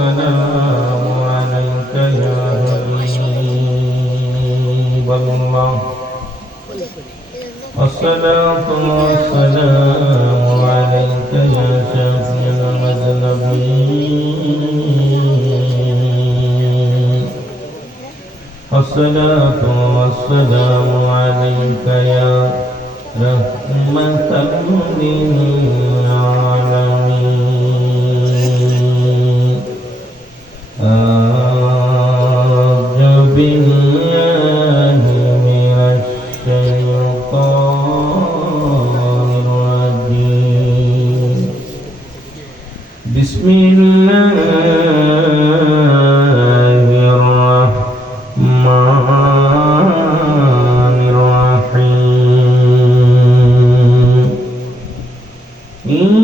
والسلام عليك يا حبيب الله الصلاة والسلام عليك يا شافي المذنبين الصلاة والسلام عليك يا رحمة للعالمين أعوذ بالله من الشيطان الرجيم بسم الله الرحمن الرحيم إن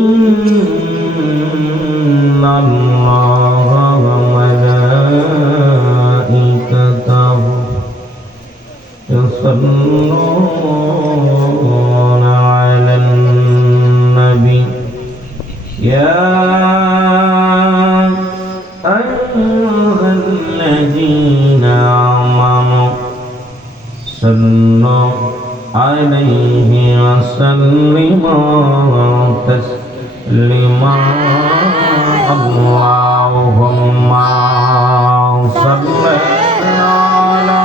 الله وملائكته يصلون على النبي يا أيها الذين آمنوا صلوا عليه وسلموا تسليما اللهم صل على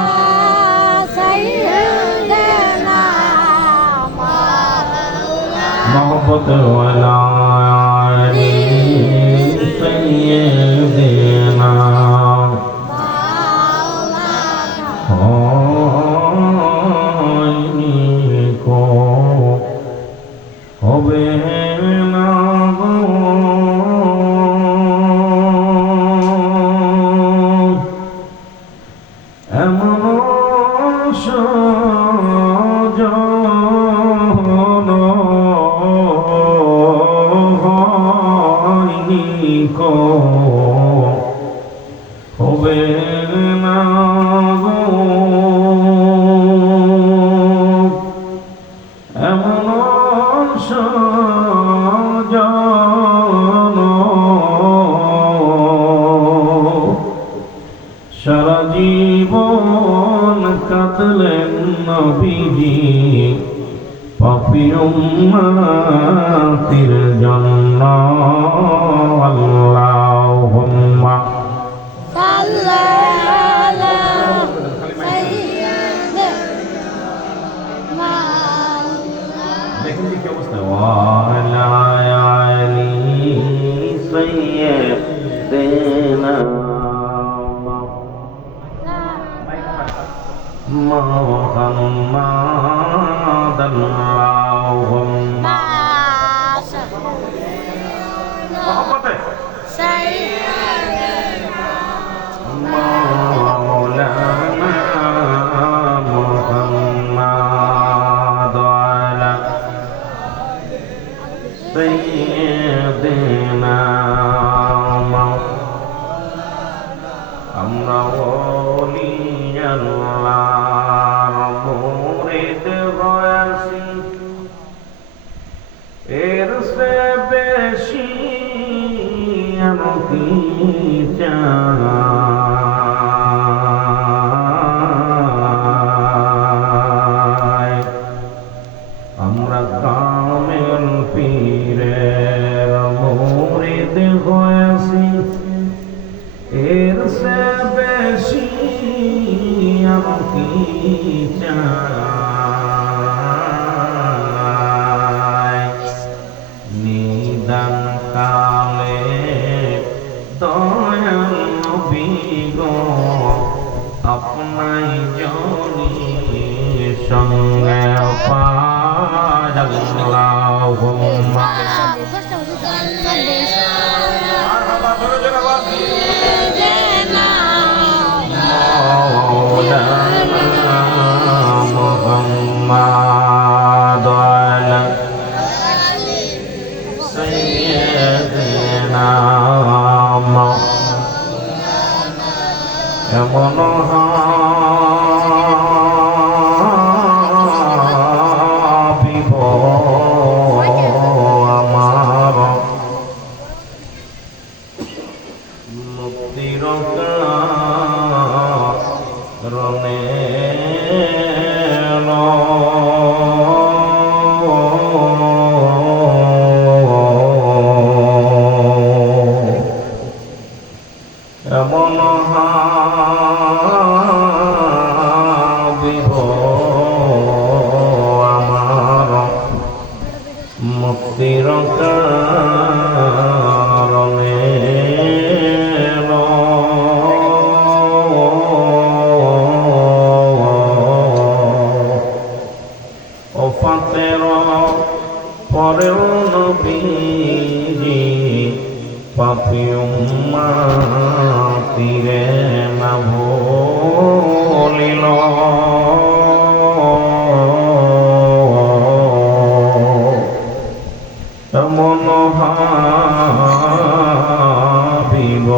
سيدنا محمد وعلى آل سيدنا হবে না এমন সজন হয়নি কো হবে না এমন সারা জীবন কাঁদলেন নবীজি পাপী উম্মতির জন্য আল্লাহুম্মা দেখুন কি অবস্থা ওয়ালা আলি সাইয়্যিদিনা محمد اللهم مولانا محمد على سيدنا আমরা ওলি আল্লাহর মুরিদ হয়েছি এর সে বেশি আমি কি চাই আমরা কামেল পীরের মুরিদ হয়েছি এর সে বেশি আমি কি চাই নিদান কালে দয়াল নবী গো আপনাই জনি সঙ্গে পায় আল্লাহুম্মা محمد على سيدنا এমন হাবিব আমার মুক্তির কারণে এমন হাবিব আমার মুক্তির কারণে ওফাতের পরেও নবীজি পাপী উম্মতিরে না ভুলিল এমন হাবিব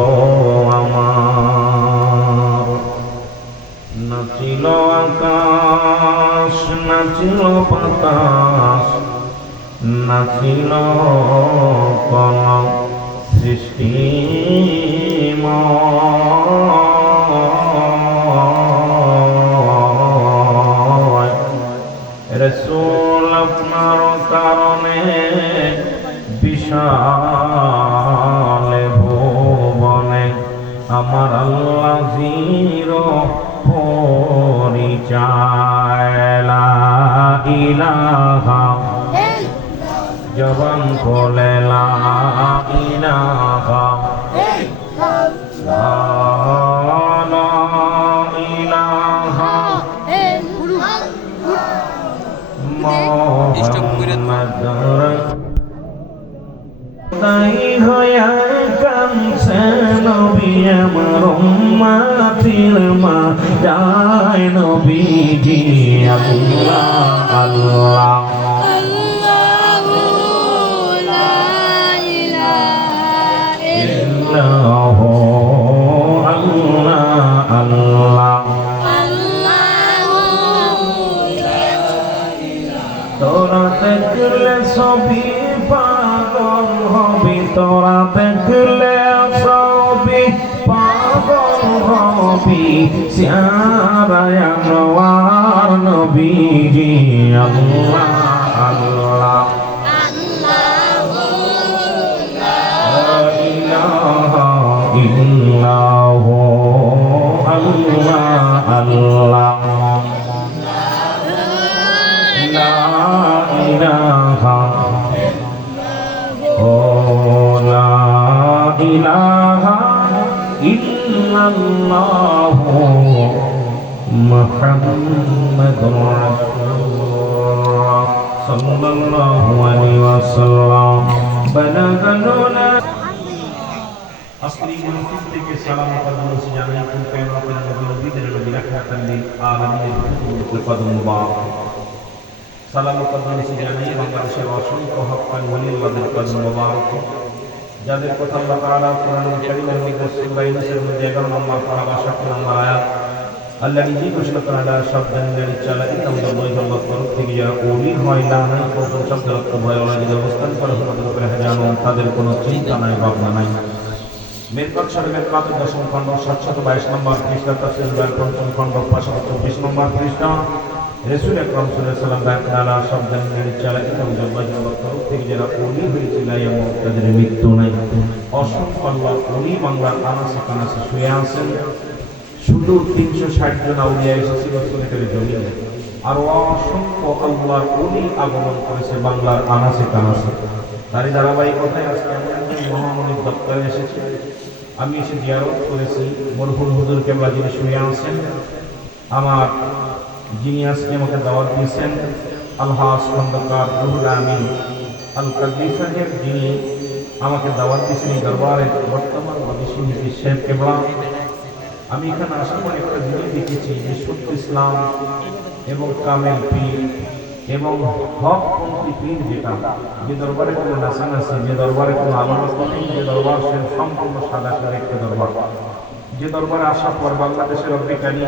আমার নাচিল আকাশ নাচিল বাতাস নাচিল কোন সৃষ্টিময় রাসূল আপনার কারণে বিশাল ভুবনে আমার আল্লাহ জির পরিচয় লা ইলাহা জবান খোলে লা ইলাহা লা ইলাহা মুহাম্মাদুর তাই হইয়া কামছে নবী আমার উম্মতির মা যায় নবীজি আল্লাহ আল্লাহ আল্লাহ আল্লাহ তোরা দেখলে সবই পাগল হবি তোরা দেখলে সবই পাগল হবি সিয়ারায় আনোয়ার নবীজি আল্লাহ আল্লাহ ইল্লাহু আল্লাহ আল্লাহ লা ইলাহা ও লা ইলাহা ইল্লাল্লাহু মুহাম্মাদুর রাসূলুল্লাহ সাল্লাল্লাহু আলাইহি ওয়াসাল্লাম বালাগানা أصلي من فضلك سلام قدم سجانكم كما قد نبينا الذي رحمة للعالمين القدم مبارك سلام قدم سجاني বাংলাদেশের অসংখ্য হক্কান ওলিদের কদম মোবারক যাদের কথা আল্লাহ তাআলা কোরআন কারীমের মধ্যে সূরা ইউনূসের মধ্যে 11 নম্বর পারা 62 নম্বর আয়াত আল্লাহ নিজেই ঘোষণা করেন সব জানেন চালা ইতাম দই আল্লাহ তরফ থেকে যারা ওলি হয় না না কোন শব্দ অর্থ ভয় আল্লাহ যে অবস্থান করে তাদের উপরে জানো তাদের কোনো চিন্তা নাই ভাবনা নাই মেরকাত শরীফের 10 খণ্ড 722 নম্বর পৃষ্ঠা তাফসীর পঞ্চম খণ্ড 524 নম্বর পৃষ্ঠা রাসূল আকরাম সাল্লাল্লাহু আলাইহি ওয়াসাল্লাম তাআলা সব জানেন চালা ইতাম দই আল্লাহ তরফ থেকে যারা ওলি হয়েছিল তাদের মৃত্যু নাই অসংখ্য আল্লাহ ওলি বাংলার আনাসে কানাসে শুয়ে আছেন শুধু 360 জন আউলিয়া এসেছিল রাসূলের জমিনে আর অসংখ্য আল্লাহর ওলি আগমন করেছে বাংলার আনাসে কানাসে তারই ধারাবাহিকতায় আজকে একজন মহামনির দপ্তরে এসেছে আমি এসে জিয়ারত করেছি মরহুম হুজুর কেবলা যিনি শুয়ে আছেন আমার যিনি আজকে আমাকে দাওয়াত দিয়েছেন আলহাজ খন্দকার রুহুল আমিন আল কাদরি সাহেব যিনি আমাকে দাওয়াত দিয়েছেন এই দরবারের বর্তমান বাদশাহ সাহেব কেবলা আমি এখানে আসার পর একটা জিনিস দেখেছি যে সত্য ইসলাম এবং কামেল পীর এবং হকপন্থী পীর যেটা যে দরবারে কোনো নাচানাচি যে দরবারে কোনো আলোচনা নেই যে দরবার সে সম্পূর্ণ সাদা সাদা একটা দরবার যে দরবারে আসার পর বাংলাদেশের অগ্রকারী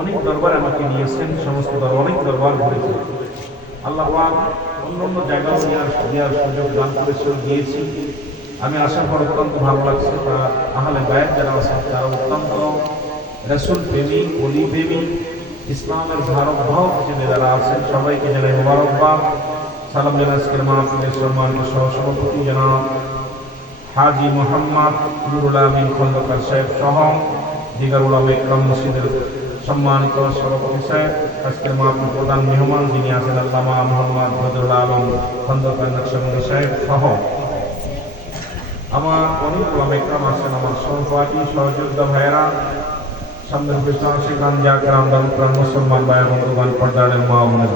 অনেক দরবার আমাকে নিয়েছেন সমস্ত অনেক দরবার ঘুরেছে আল্লাহ অন্য অন্য জায়গাও নেওয়ার সুযোগ দান করেছেন দিয়েছি আমি আশা করি অত্যন্ত ভালো লাগছে। তার আহলে বায়াত যারা আছেন তারা অত্যন্ত রাসূল প্রেমিক, ওলি প্রেমিক, ইসলামের ধারক বাহক হিসেবে যারা আছেন সবাইকে জানাই মোবারকবাদ। সালাম জানাই আজকের মাহফিলের সম্মানিত সহসভাপতি জনাব হাজী মোহাম্মদ নুরুল আমিন খন্দকার সাহেব সহ দিগার উলামা ইকরাম মসজিদের সম্মানিত সভাপতি সাহেব, আজকের মাহফিল প্রধান মেহমান যিনি আছেন আল্লামা মোহাম্মদ বদরুল আলম খন্দকার নকশবন্দি সাহেব সহ আমার অনেক উলামা ইকরাম আছেন, আমার সহপাঠী সহযোদ্ধা ভাইয়েরা, সামনের কৃষ্ণ শিখান জাকরাম দারুপ্রাণ মুসলমান ভাইয়ের বন্ধুগান পর্দার মা বোনের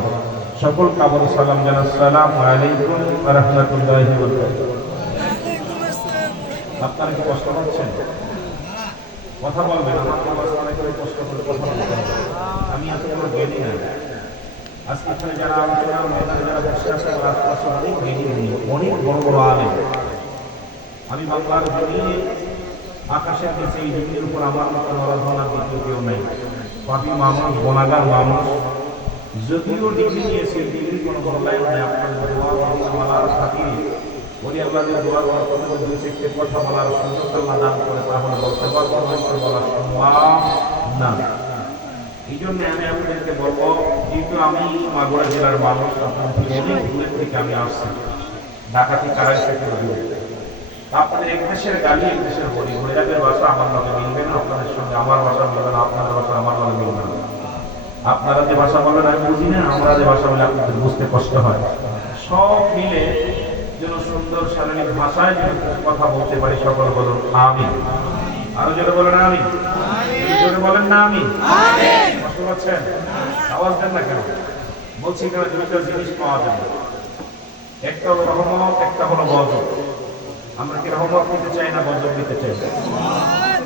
সকল কাবর সালাম জানা আসসালামু আলাইকুম ওয়া রাহমাতুল্লাহি ওয়া বারাকাতুহু। আপনারা কি কষ্ট পাচ্ছেন? কথা বলবেন, আমার আওয়াজ অনেক কষ্ট করে কথা বলতে হবে। আমি এত বড় জ্ঞানী না। আজকে এখানে যারা আলোচনা ময়দানে যারা বসে আছে তারা আশপাশে অনেক জ্ঞানী, অনেক বড় বড় আলেম। আমি বাংলার জমিনে আকাশের নিচে এই জমির উপর আমার মতো নরাধনা দ্বিতীয় কেউ নেই। পাপি মানুষ, গুনাহগার মানুষ, যদিও ডিগ্রি নিয়েছে, ডিগ্রি কোনো বড় লাইন নাই। আপনার দোয়া যদি আমার থাকে, ওলি আল্লাহদের দোয়া করার কথা দুই চারটে কথা বলার সুযোগ আল্লাহ দান করে, তাহলে বলতে পারবো, হয়তো বলা সম্ভব না। এই জন্য আমি আপনাদেরকে বলবো, যেহেতু আমি মাগুরা জেলার মানুষ, আপনাদের অনেক দূরের থেকে আমি আসছি, ঢাকাতে কারাই থেকে দূরে। আপনাদের এক দেশের গালি এক দেশের বলি, হরিয়াদের ভাষা আমার লগে মিলবে না, আপনাদের সঙ্গে আমার ভাষা মিলবে না, আপনাদের ভাষা আমার লগে মিলবে না। আপনারা যে ভাষা বলেন আমি বুঝি না, আমরা যে ভাষা বলে আপনাদের বুঝতে কষ্ট হয়। সব মিলে যেন সুন্দর শারীরিক ভাষায় যেন কথা বলতে পারি, সকল বলুন আমিন। আরো জোরে বলেন আমিন, জোরে বলেন না আমিন। কষ্ট পাচ্ছেন? আওয়াজ দেন না কেন? বলছি এখানে দুইটা জিনিস পাওয়া যাবে, একটা হলো রহমত, একটা হলো গজব। আমরা কি রহমত নিতে চাই না গজব নিতে চাই?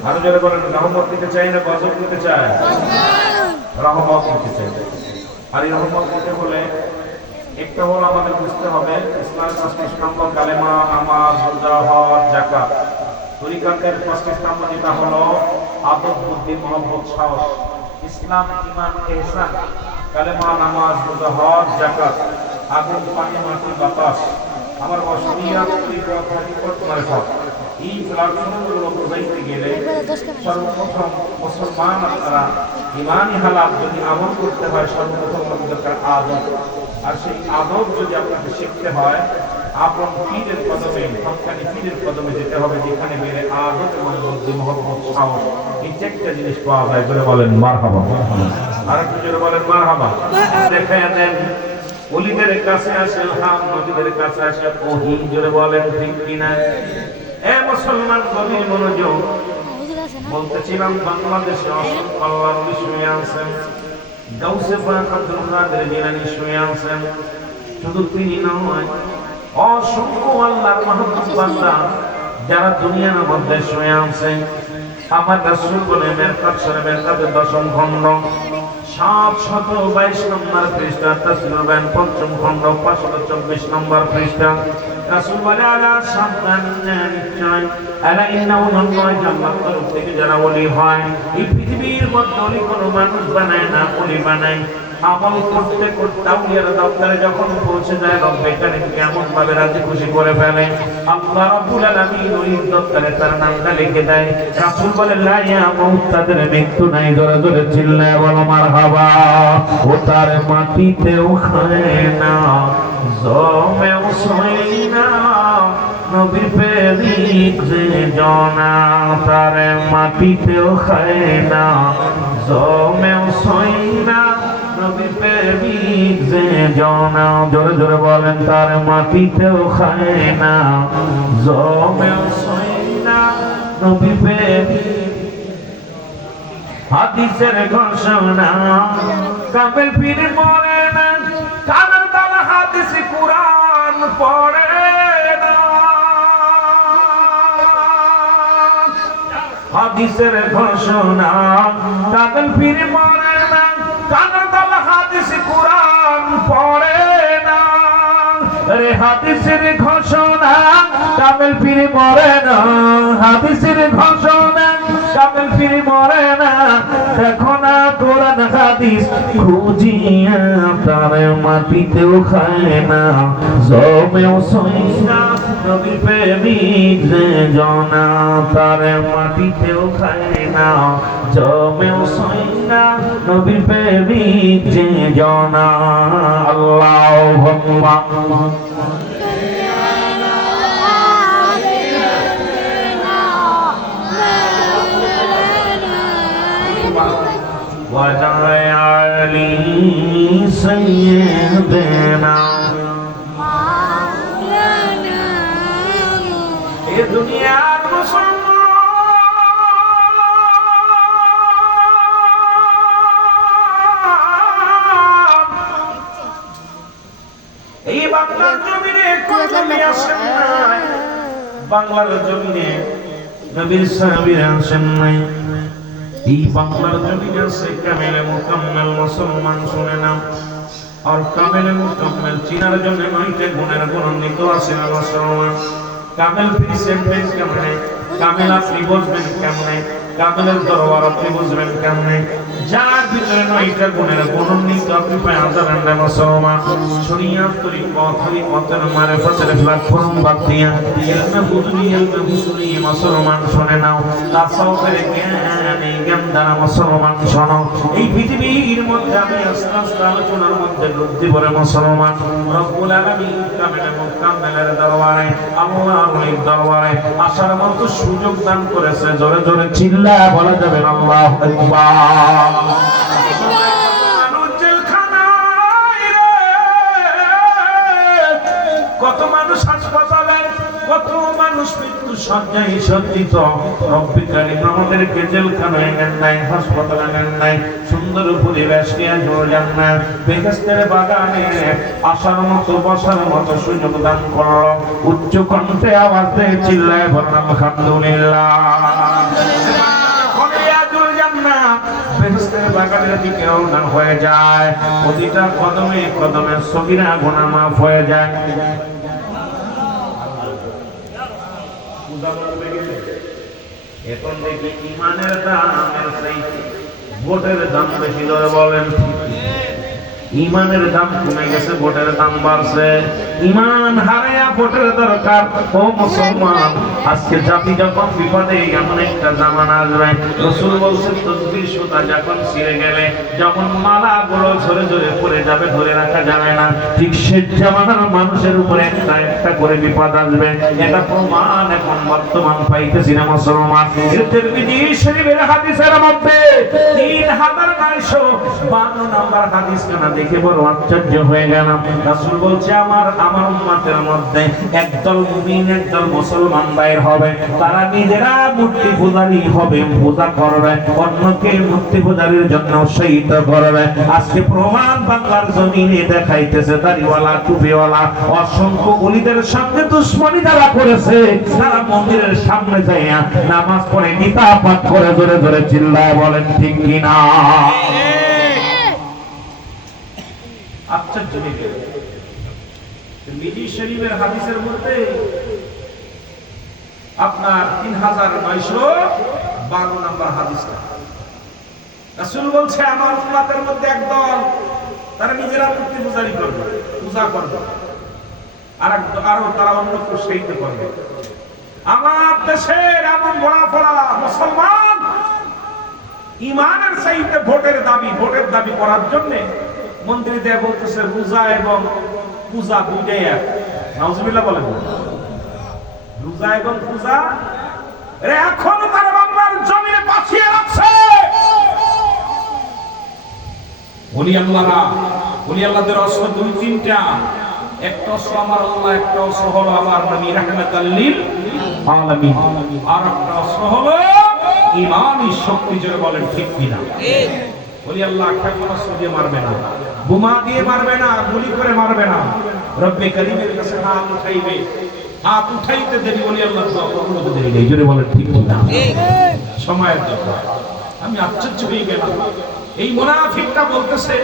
আরো জোরে বলেন, রহমত নিতে চাই না গজব নিতে চাই? রহমত নিতে চাই। আর এই রহমত নিতে হলে একটা হলো আমাদের বুঝতে হবে ইসলামের ৫টি স্তম্ভ কালেমা, নামাজ, রোজা, হজ, যাকাত। তরিকাতের ৫টি স্তম্ভ যেটা হলো আদব, বুদ্ধি, মহব্বত, সাহস। ইসলাম, ঈমান, ইহসান, কালেমা, নামাজ, রোজা, হজ, যাকাত। আগুন, পানি, মাটি, বাতাস। আমার শরীয়ত, তরিকত, হাকিকত, মারিফত। এই প্ল্যাটফর্মগুলো বোঝাইতে গেলে সর্বপ্রথম মুসলমান আপনারা ঈমানি হালাত যদি আমল করতে হয়, সর্বপ্রথম দরকার আদব। আর সেই আদব যদি আপনাকে শিখতে হয়, আপন পীরের কদমে, হক্কানি পীরের কদমে যেতে হবে, যেখানে গেলে আদব এবং বুদ্ধি, মহব্বত, সাহস, এই চারটা জিনিস পাওয়া যায়। করে বলেন মারহাবা। আর একটু জোরে বলেন মারহাবা। দেখায় দেন ওলিদের কাছে আসে ইলহাম, নবীদের কাছে আসে ওহী। জোরে বলেন ঠিক কিনা? এ মুসলমান গভীর মনোযোগ। বলতেছিলাম বাংলাদেশে অসংখ্য আল্লাহর ওলি শুয়ে আছেন, গাউসে পাক আব্দুল কাদের জিলানী শুয়ে আছেন। শুধু তিনি নয়, অসংখ্য আল্লাহর মাহবুব বান্দা যারা দুনিয়ার মধ্যে শুয়ে আছেন। আমার রাসূল বলে মেরকাত শরীফের 10ম খণ্ড 722 নম্বর পৃষ্ঠা, তাফসীরুল বায়ান 5ম খণ্ড 524 নম্বর পৃষ্ঠা। রাসূল বলে আলা সাবধান, নিশ্চয় আলা ইন্নাহু নয় জান্নাত তরফ থেকে যারা ওলি হয়। এই পৃথিবীর মধ্যে ওলি কোনো মানুষ বানায় না, ওলি বানায় আমল করতে করতে আউলিয়ার দপ্তরে যখন পৌঁছে যায়, রব্বে কারীম কেমন ভাবে রাজি খুশি করে ফেলে। আল্লাহ রাব্বুল আলামিন ওলির দপ্তরে তার নামটা লিখে দেয়। রাসূল বলেন লা ইয়ামুত, তাদের মৃত্যু নাই। জোরে জোরে চিল্লায় বলো মারহাবা। ও তার মাটিতেও খায় না, জমেও শোয় না, নবীর প্রেমিক যে জনা। তার মাটিতেও খায় না, জমেও শোয় না, নবীর প্রেমিক যে জনা। জোরে জোরে বলেন, তার মাটিতেও খায় না, জমেও শোয় না, নবীর প্রেমিক। হাদিসের ঘোষণা, কামেল পীর মরে না, কানের তালা হাদিস কুরআন পড়ে না। হাদিসের ঘোষণা, কামেল পীর মরে না, কানের তালা হাদিস কুরআন পড়ে না। রে হাদিসের ঘোষণা, কামেল পীর মরে না। হাদিসের ঘোষণা, কামেল পীর মরে না। দেখো না কোরআন হাদিস হাদিস খুঁজিয়া তার মাটিতেও খায় না জমেও সইনা নবীর প্রেমিক যে জনা তার মাটিতেও খায় না জমেও সইনা নবীর প্রেমিক যে জনা আল্লাহুম্মা وجعل سيدنا ये दुनिया এই বাংলার জমিনে কোনদিন আসেন নাই বাংলার জমিনে নবীর সাহাবীরা আসেন নাই এই বাংলার জমিনে আছে কামেল মুকাম্মাল মুসলমান শুনে নাও আর কামেল মুকাম্মাল চিনার জন্য নয়টা গুণের গুণান্বিত আছে মুসলমান কামেল প্রেসিডেন্ট কেমনে কামেল আপনি বুঝবেন কেমনে কামেলের দরবার আপনি বুঝবেন কেমনে যার ভিতরে নয়টা গুণের গুণান্বিত আপনি পাওয়া যাবেন না মুসলমান শরীয়ত তরিকতের মারিফতের প্ল্যাটফর্ম বাদ দিয়া ইলমে বুজুরি মুসলমান শুনে নাও তাসাউফের জ্ঞান দ্বারা মুসলমান শোনো এই পৃথিবীর মধ্যে আমি আস্তে আস্তে আলোচনার মধ্যে ডুবতে পারে মুসলমান রব্বুল আলামিন কামেল মুকাম্মালের দরবারে আল্লাহর দরবারে আসার মতো সুযোগ দান করেছে জোরে জোরে চিল্লা বলা যাবে আল্লাহু আকবার কত মানুষ হাসপাতালে কত মানুষ মৃত্যু শয্যায় সজ্জিত রব্বি কারীম আমাদেরকে জেলখানায় নেন নাই হাসপাতালে নেন নাই সুন্দর পরিবেশ নিয়ে জোড়ান না বেহেশতের বাগানে আসার মতো বসার মতো সুযোগ দান করল উচ্চ কণ্ঠে আওয়াজ দিয়ে চিল্লায় বলেন আলহামদুলিল্লাহ বেহেশতের বাগানের দিকে রওনা হয়ে যায় প্রতিটা কদমে কদমে সগীরা গুনাহ মাফ হয়ে যায় এখন দেখি ইমানের দামের চাইতে ভোটের দাম বেশি ধরে বলেন ইমানের দাম কমে গেছে ভোটের দাম বাড়ছে ইমান হারায়া ভোটের দরকার ও মুসলমান আজকে জাতি যখন বিপদে এমন একটা জামানা আসবে রাসূল বলেছেন তসবিহ সুতা যখন ছিঁড়ে গেলে যখন মালাগুলো ঝরে ঝরে পড়ে যাবে ধরে রাখা যাবে না ঠিক সেই জামানার মানুষের উপরে একটা একটা করে বিপদ আসবে এটা প্রমাণ এখন বর্তমান পাইতেছি না মুসলমান তিরমিজি শরীফের হাদিসের মধ্যে 3952 নম্বর হাদিস কানা দেখে বড় আশ্চর্য হয়ে গেলাম রাসূল বলছে আমার উম্মতের মধ্যে একদল মুমিন একদল মুসলমান বাইর হবে তারা নিজেরা মূর্তি পূজারী হবে পূজা করবে অন্যকে মূর্তি পূজারীর জন্য উৎসাহিত করবে আজকে প্রমাণ বাংলার জমিনে দেখাইতেছে দাড়িওয়ালা টুপিওয়ালা অসংখ্য ওলিদের সামনে দুশমনি যারা করেছে তারা মন্দিরের সামনে যায় নামাজ পড়ে গীতা পাঠ করে জোরে জোরে চিল্লায় বলেন ঠিক কিনা আশ্চর্য লাগে তিরমিজি শরীফের হাদিসের মধ্যে আপনার 3952 নম্বর হাদিসটা রাসূল বলছে আমার উম্মতের মধ্যে একদল তারা নিজেরা মূর্তি পূজারি করবে পূজা করবে আরো তারা অন্যকে উৎসাহিত করবে আমার দেশের এমন বড়াফড়া মুসলমান ইমানের চাইতে ভোটের দাবি করার জন্য মন্ত্রী দেয়া বলতেছে রোজা এবং পূজা দুইটাই এক নাউজুবিল্লাহ বলেন রোজা এবং পূজা এখনো তারা বাংলার জমিনে বাঁচিয়ে রাখছে ওলি আল্লাহদের অস্ত্র দুই তিনটা একটা অস্ত্র আমার আল্লাহ একটা অস্ত্র হলো আমার নবী রাহমাতাল লিল আলামিন আর একটা অস্ত্র হলো ঈমানী শক্তি জোরে বলেন ঠিক কিনা ঠিক ওলি আল্লাহ ক্ষেপণাস্ত্র দিয়ে মারবে না বোমা দিয়ে মারবে না গুলি করে মারবে না রব্বে করিমের কাছে হাত উঠাইবে হাত উঠাইতে দেরি ওলি আল্লাহ অনুমতি দেরি নেই জোরে বলেন ঠিক কিনা ঠিক সময়ের জন্য আমি আশ্চর্য হয়ে গেলাম এই মুনাফিকটা বলতেছে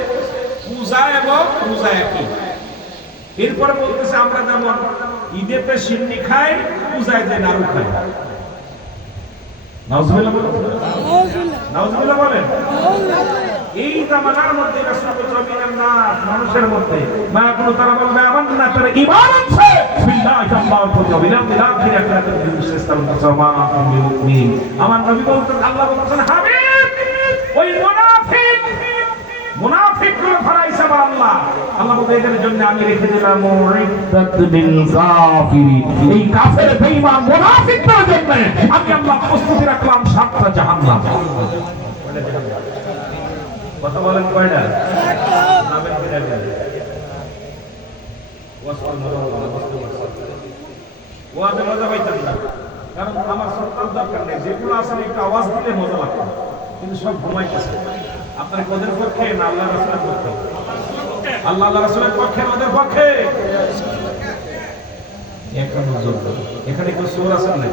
পূজা এবং পূজা একই এরপর বলতেছে আমরা যেমন ঈদেতে সিন্নি খাই পূজায় যে নাড়ু খাই নাউজুবিল্লাহ বলেন নাউজুবিল্লাহ বলেন এই জামানার মধ্যে রাসূল জমিনের নাস মানুষের মধ্যে মা কোনো তারা বলবে আমান্না তারা ঈমান আছে বিল্লাহি আল্লাহর প্রতি অবিলম্ব বিল আখিরাতের বিশ্বাস করুন মুসলমান মুমিন। আমার নবী বলতেন, আল্লাহ বলতেন হাবিব ওই মুনাফিকগুলো ধরাইছে আমার আল্লাহ। আল্লাহ বলতে এদের জন্য আমি রেখে দিলাম মুরিদ্দাত বিল কাফিরিন, এই কাফের বেঈমান মুনাফিকদের জন্য আমি আল্লাহ প্রস্তুতি রাখলাম 7টা জাহান্নাম। কথা বলেন কয়টা? নামের কিনা দিন ওয়াসল ওয়াজে মজা পাইতেন না, কারণ আমার সত্তার দরকার নেই। যেগুলো আসলে একটু আওয়াজ দিলে মজা লাগবে, কিন্তু সব ঘুমাইতেছে। আপনার কোদের পক্ষে না আল্লাহ রাসূলের পক্ষে? আল্লাহ রাসূলের পক্ষে না ওদের পক্ষে? এখানে কোন চোর আছে না?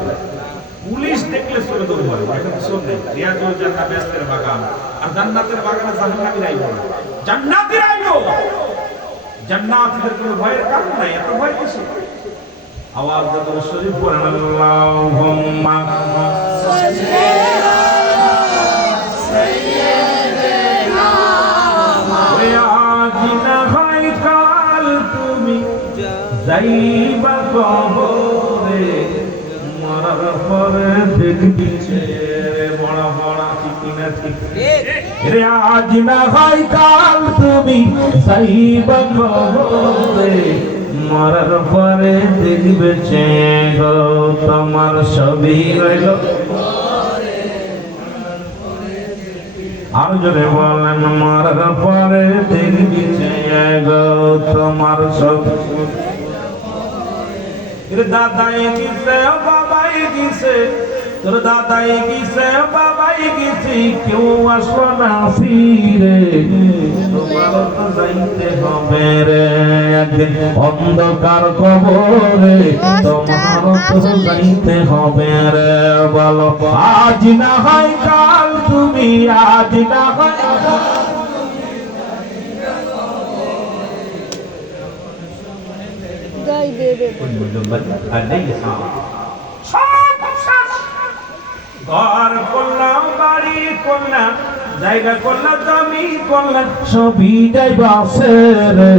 পুলিশ দেখলে চোর ধরবে, এখানে চোর নেই। রিয়াজুল জান্নাত বেহেশতের বাগান, আর জান্নাতের বাগানে জাহান্নামীরা আইব না, জান্নাতীরা আইব। জান্নাতীদের কোনো ভয়ের কারণ নাই, এত ভয় কিসে? আওয়াজ দিয়ে শরীফ পড়েন আল্লাহুম্মা যাইবা কবরে মরার পরে দেখবি বড় বড় ঠিক না ঠিক রে, আজ না হয় কাল তুমি যাইবা কবরে মরার পরে দেখবে গো তোমার সবই রইল। আর জোরে বলেন মরার পরে দেখবি গো তোমার সব। দাদাই গিয়েছে বাবাই গিয়েছে, তোর দাদাই গিয়েছে বাবাই গিয়েছি, কেউ আসলো না ফিরে, তোমারও তো যাইতে হবে রে একদিন অন্ধকার কবরে, তোমারও তো যাইতে হবে রে। বলো আজ না হয় কাল তুমি, আজ না হয় ঘর করলাম, বাড়ি করলাম, জায়গা করলাম, জমি করলাম, সবই যাইবা রে।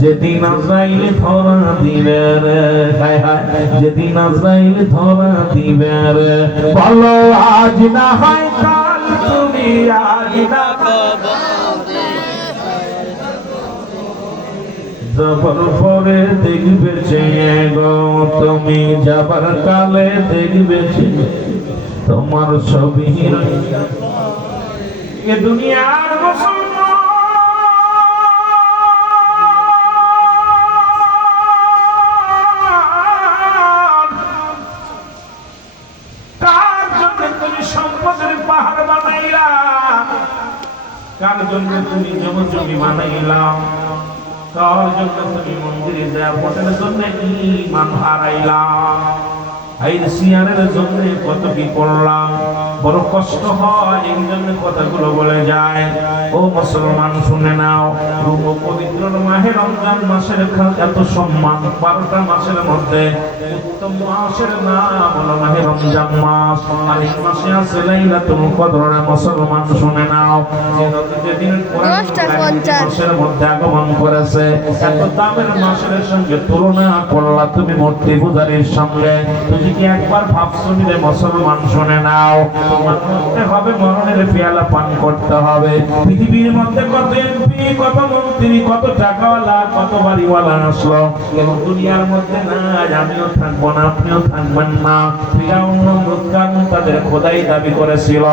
যেদিন আজরাইল ধরা দিবে রে, হায় হায় যেদিন আজরাইল ধরা দিবে রে। বলো আজ না হয় কাল তুমি, আজ না যাবার পরে দেখবে গো তুমি, যাবার কালে দেখবে তোমার ছবি। এ দুনিয়ার মুসলমান কার জন্য তুমি সম্পদের পাহাড় বানাইলা, কার জন্য তুমি জমি বানাইলা, কার জন্য তুমি মন্দিরে দেয়া হোটেলের জন্য ঈমান হারাইলাম, এই সিয়ারের জন্য কত কি করলাম। বড় কষ্ট হয় এই জন্য কথাগুলো বলে যায়। ও মুসলমান শুনে নাও, পবিত্র মাহে রমজান মাসের এত সম্মান, 12টা মাসের মধ্যে উত্তম মাসের নাম হলো মাহে রমজান মাস। আর এই মাসে আছে লাইলাতুল কদর। মুসলমান শুনে নাও, যেদিন মাসের মধ্যে আগমন করেছে, এত দামের মাসের সঙ্গে তুলনা করলা তুমি মূর্তি পূজারীর সঙ্গে। তুমি কি একবার ভাবছো রে মুসলমান শুনে নাও, তোমার মধ্যে হবে মরণের পেয়ালা পান করতে হবে। পৃথিবীর মধ্যে কত এমপি, কত মন্ত্রী, কত টাকাওয়ালা, কত বাড়িওয়ালা আসলো, এবং দুনিয়ার মধ্যে না আমিও থাকবো না, আপনিও থাকবেন না। ফিরাউন তাদের খোদাই দাবি করেছিল।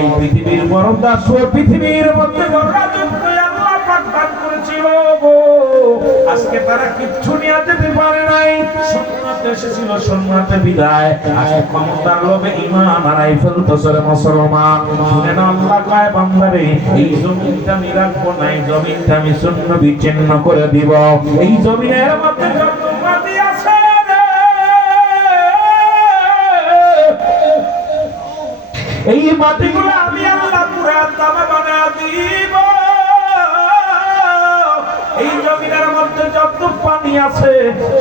এই পৃথিবীর বড় দাস, পৃথিবীর মধ্যে বড় রাজত্ব আল্লাহ পাক দান করেছিল গো। আজকে তারা কিচ্ছু নিয়ে যেতে পারে নাই। সুন্নাতে এসেছিল, সুন্নাতে বিদায়। আজকে ক্ষমতার লোভে ঈমান হারাই ফেলতেছে রে মুসলমান। শুনে না, আল্লাহ কয় বান্দারে এই জমিনটা আমি রাখবো না, এই জমিনটা আমি শূন্য বিচ্ছিন্ন করে দিব। এই জমিনের মধ্যে যত মাটি আছে রে, এই মাটিগুলো আমি আল্লাহ পুরা দামে বানিয়ে দিব। এই জমিনের মধ্যে যত পানি আছে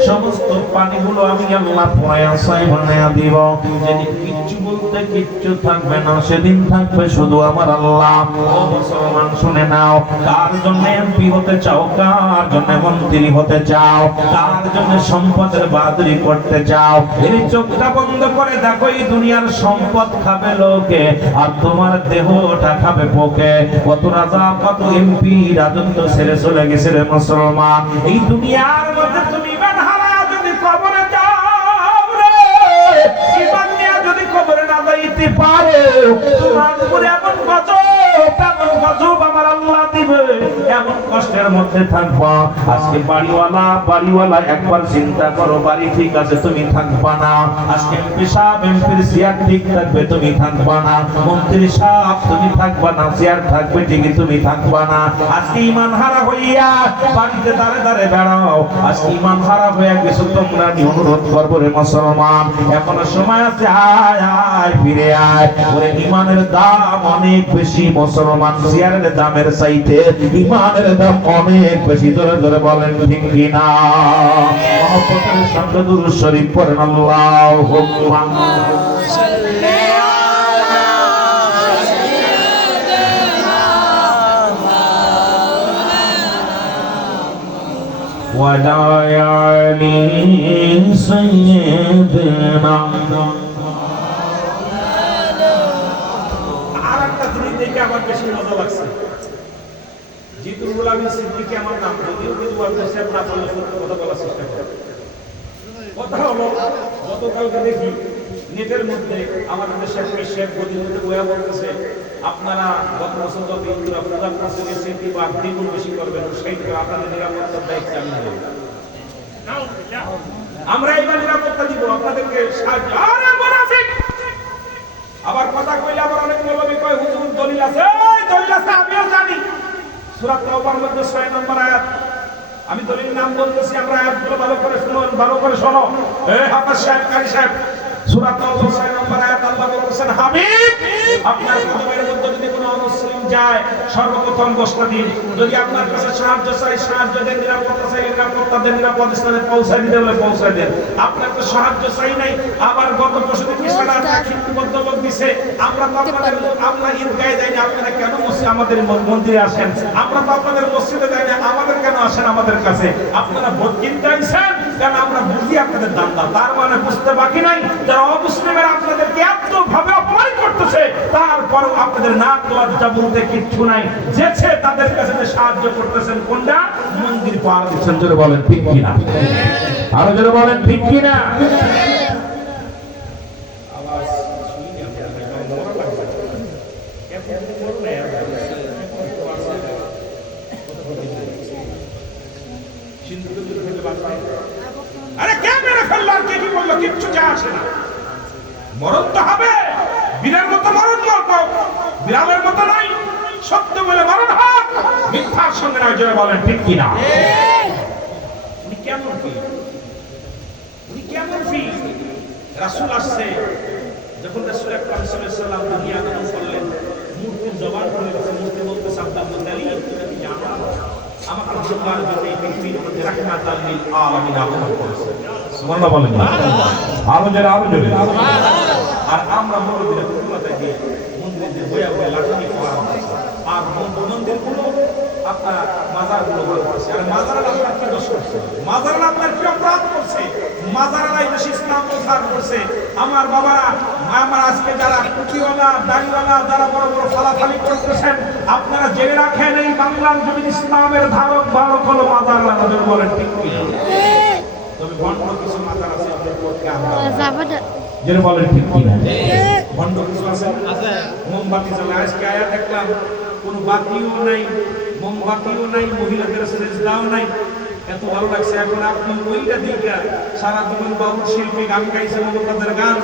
সমস্ত পানিগুলো আমি আল্লাহ পয়া সাই বানায়া দিব। যেদিন কিচ্ছু বলতে কিচ্ছু থাকবে না, সেদিন থাকবে শুধু আমার আল্লাহ। ও মুসলমান শুনে নাও, কার জন্য এমপি হতে চাও, কার জন্য মন্ত্রী হতে চাও, কার জন্য সম্পদের বাদরি করতে চাও, এই চোখটা বন্ধ করে দেখো, এই দুনিয়ার সম্পদ খাবে লোকে আর তোমার দেহটা খাবে পোকে। কত রাজা কত এমপি রাজত্ব ছেড়ে চলে গেছে রে মুসলমান। এই দুনিয়ার মধ্যে তুমি ইমান হারায়া যদি কবরে যাও রে, ইমান নিয়ে যদি কবরে না যাইতে পারো, তোমার উপরে এমন গজব আমার আল্লাহ দিবে, এমন কষ্টের মধ্যে থাকবা। আজকে বাড়িওয়ালা একবার চিন্তা করো, বাড়ি ঠিক আছে তুমি থাকবা না। আজকে এমপি সাহেব এমপির চেয়ার ঠিক থাকবে, তুমি থাকবা না। মন্ত্রী সাহেব তুমি থাকবা না, চেয়ার থাকবে ঠিকই, তুমি থাকবা না। আজকে ইমান হারা হইয়া বাড়িতে দাঁড়ে দাঁড়ে বেড়াও। আজকে ইমান হারা হয়ে গেছো, তোমরা আমি অনুরোধ করবো রে মুসলমান, এখনো সময় আছে, আয় আয় ফিরে আয়। ওরে ইমানের দাম অনেক বেশি মুসলমান, চেয়ারের দামের চাইতে ইমানের দাম অনেক বেশি। ধরে ধরে বলেন ঠিক কিনা? মহব্বতের সঙ্গে দুরূদ শরীফ পড়েন, আল্লাহুম্মা ওয়ালা আলি সাইয়্যিদিনা। আরেকটা জিনিস দেখে আমার বেশি মজা লাগছে, জিতুল গোলামী সিদ্দিকী আমার নাম, যদিও কিন্তু আপনার সাহেব না বললে কথা বলার চেষ্টা করে। কথা হলো, গতকালকে দেখি নেটের মধ্যে আমাদের দেশের শেখ গদিমধ্যে বয়া বলতেছে, আপনারা গত বছর যত হিন্দুরা পূজা করছে গেছে কিংবা দ্বিগুণ বেশি করবেন, সেই আপনাদের নিরাপত্তার দায়িত্ব আমি নেব। আমরা এইবার নিরাপত্তা দিব, আপনাদেরকে সাহায্য। আরে মুনাফিক! আবার কথা কইলে আবার অনেক মৌলবি কয় হুজুর দলিল আছে, দলিল আছে, আমিও জানি। সূরা তাওবার মধ্যে 6 নম্বর আয়াত, আমি দলিল নাম বলতেছি, আমরা আয়াতগুলো ভালো করে শুনুন, ভালো করে শোনো। হাফেজ সাহেব, কারি সাহেব, সূরা তাওবার 6 নম্বর আয়াত আল্লাহ বলতেছেন, হাবিব আপনার কদমের মধ্যে যদি কোনো অমুসলিম যায় সর্বপ্রথম বসতে দিন। যদি আপনার কাছে সাহায্য চাই, সাহায্য দেন। নিরাপত্তা চাই, নিরাপত্তা দেন। নিরাপদ স্থানে পৌঁছায় দিতে বলে পৌঁছায় দেন। আপনার তো সাহায্য চাই নাই, আবার গত বছর কি সারা খিন্দুবদ্ধ লোক দিছে, আমরা তো আপনাদের আমরা ঈদগাহে যাই না, আপনারা কেন আমাদের মন্দিরে আসেন? আমরা তো আপনাদের মসজিদে যাই না, আমাদের কেন আসেন আমাদের কাছে? আপনারা ভোট কিনতে আইছেন, কারণ আমরা বুঝি আপনাদের দান্দা। তার মানে বুঝতে বাকি নাই, যারা অমুসলিমেরা আপনাদেরকে এত ভাবে অপমান করতেছে, তারপরেও আপনাদের নাক লজ্জা বলতে কিচ্ছু নাই। যেছে তাদের কাছে যে সাহায্য করতেছেন, কোনটা? মন্দির পাহারা দিচ্ছেন। জোরে বলেন ঠিক কিনা? আরো জোরে বলেন ঠিক কিনা? আরে কে মেরে ফেললো আর কে কি বললো কিচ্ছু যায় আসে না। মরণ তো হবে, বীরের মতো মরণ হোক, বিরামের মতো নয়। সত্য বলে মরণ হোক, মিথ্যার সঙ্গে নয়। জোরে বলেন ঠিক কিনা? উনি কেমন ফিল, উনি কেমন ফিল? রাসূল আসছে, যখন রাসূল আকরাম সাল্লাল্লাহু আলাইহি ওয়াসাল্লাম দুনিয়া আগমন করলেন, মূর্তির জবান খুলে গেছে। মূর্তি বলতেছে, আব্দুল আলী তুমি জানো আমাকে জুমার জন্য এই পৃথিবীর মধ্যে রাহমাতাল লিল আলামিন আগমন করেছে। সুবহানাল্লাহ বলেন না? আরো জোরে, আরো জোরে। আর আমরা মন্দিরে কুতুবাতে গিয়ে মন্দিরে বয়া বয়া লাঠি পাওয়া আর মন্দিরগুলো আপনার মাজারগুলো বড় করছে। আর মাজাররা আপনার কি দোষ করছে? মাজাররা আপনার কি অপরাধ করছে? মাজাররা এই দেশে ইসলাম প্রচার করছে। আমার বাবারা, আমার আজকে যারা টুপিওয়ালা দাড়িওয়ালা যারা বড় বড় ফালাফালি করতেছেন, আপনারা জেনে রাখেন এই বাংলার জমিন ইসলামের ধারক বাহক হলো মাজাররা। নজর বলেন ঠিক কি? তবে ভণ্ড কিছু মাজার আছে আমাদের পক্ষে আমরা যেটা বলেন ঠিক কি? ভণ্ড কিছু আছে, মোমবাতি জ্বালা। আজকে আয়াত দেখলাম, কোনো বাতিও নাই, মোমবাতিও নাই, মহিলাদের সেজদাও নাই। এত ভালো লাগছে। এখন আপনি ওইটা দিকে সারা জীবন বাউল শিল্পী গান গাইছে, মমতাজের গান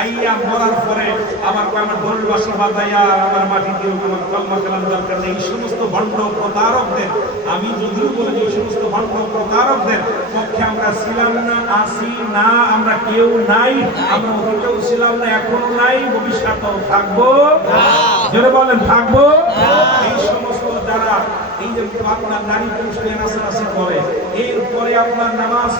আইয়া মরার পরে আবার আমার ঢোল বাঁশি বাজাইয়া আমার মাটি দিয়ে আমার কলমা কালাম দরকার নেই। এই সমস্ত ভণ্ড প্রতারকদের আমি যদিও বলি, এই সমস্ত ভণ্ড প্রতারকদের পক্ষে আমরা ছিলাম না, আসি না, আমরা কেউ নাই। আমরা ওইটাও ছিলাম না, এখনো নাই, ভবিষ্যতেও থাকবো। যারা বলেন থাকবো। এই সমস্ত যারা এই যে আপনার নারী পুরুষ নাচানাচি করে, এরপরে আপনার নামাজ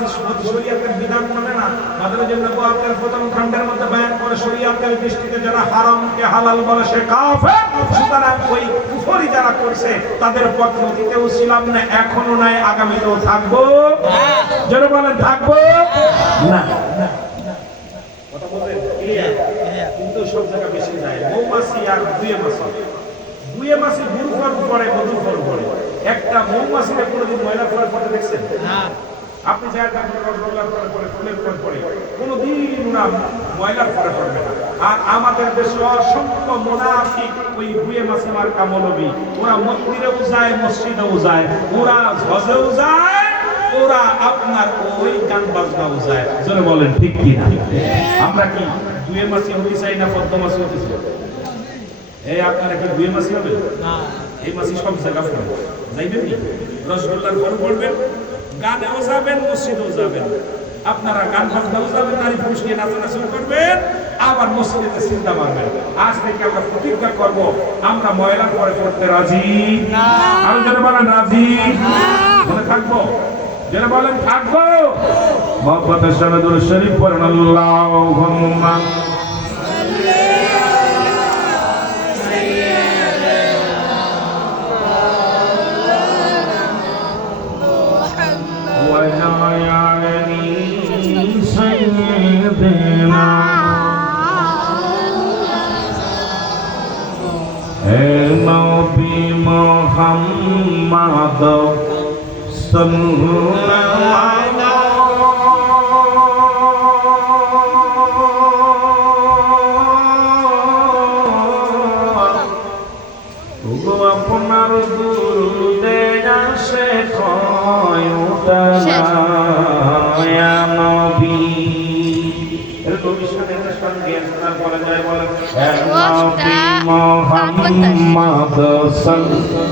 শরীয়তের বিধান মানে না। মাদ্রাজা নবুওয়াতের প্রথম খণ্ডের মধ্যে বয়ান করে শরীয়তের দৃষ্টিতে যারা হারামকে হালাল বলে সে কাফের। সুতরাং ওই কুফরি যারা করছে তাদের পথ অতীতেও ছিলাম না, এখনো নাই, আগামীতেও থাকবো। যারা বলেন থাকবো না, কথা বলেন ক্লিয়ার। কিন্তু সব জায়গা বেশি যায় মৌমাছি আর দুয়ে মাছি গুরু ফল পড়ে, মধু ফল পড়ে। একটা মৌমাছিকে কোনোদিন ময়লা ফল পড়তে দেখছেন? আপনি জায়গা রসগোল্লার পরে পড়ে, ফুলের ফল পড়ে, কোনোদিন ওরা ময়লার পরে পড়বে না। আর আমাদের দেশে অসংখ্য মুনাফিক ওই বুয়ে মাছি মার্কা মৌলবী, ওরা মন্দিরেও যায়, মসজিদেও যায়, ওরা হজেও যায়, ওরা আপনার ওই গান বাজনাও যায়। জোরে বলেন ঠিক কি না? আমরা কি দুয়ে মাছি হতে চাই না পদ্ম মাছি হতে চাই? এই আপনারা কি দুয়ে মাছি হবে না? এই মাছি সব জায়গা পড়ে যাইবেন কি? রসগোল্লার ফল পড়বেন, গানেও যাবেন, মসজিদেও যাবেন, আপনারা গান বাজনাও যাবেন, নারী পুরুষ নিয়ে নাচানাচি করবেন, আবার মসজিদে চিন্তা মারবেন। আজ থেকে আমরা প্রতিজ্ঞা করব আমরা ময়লার পরে পড়তে রাজি না। আমি যেন বলেন রাজি মনে থাকবো, যেন বলেন থাকবো। মহব্বতের সাথে দুরূদ শরীফ পড়েন। আল্লাহুম্মা নবী মুহাম্মদ সাল্লাল্লাহু আলাইহি আপনার দুরুদে আসে কয়টা ইয়া নবী। এর নবীর সাথে একটা সঙ্গে আসনার বলা যায়, বলে নবী মুহাম্মদ সাল্লাল্লাহু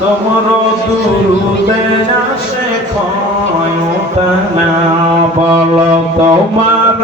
তোমার দুরুদে আসে কয়টা না, বলো তোমার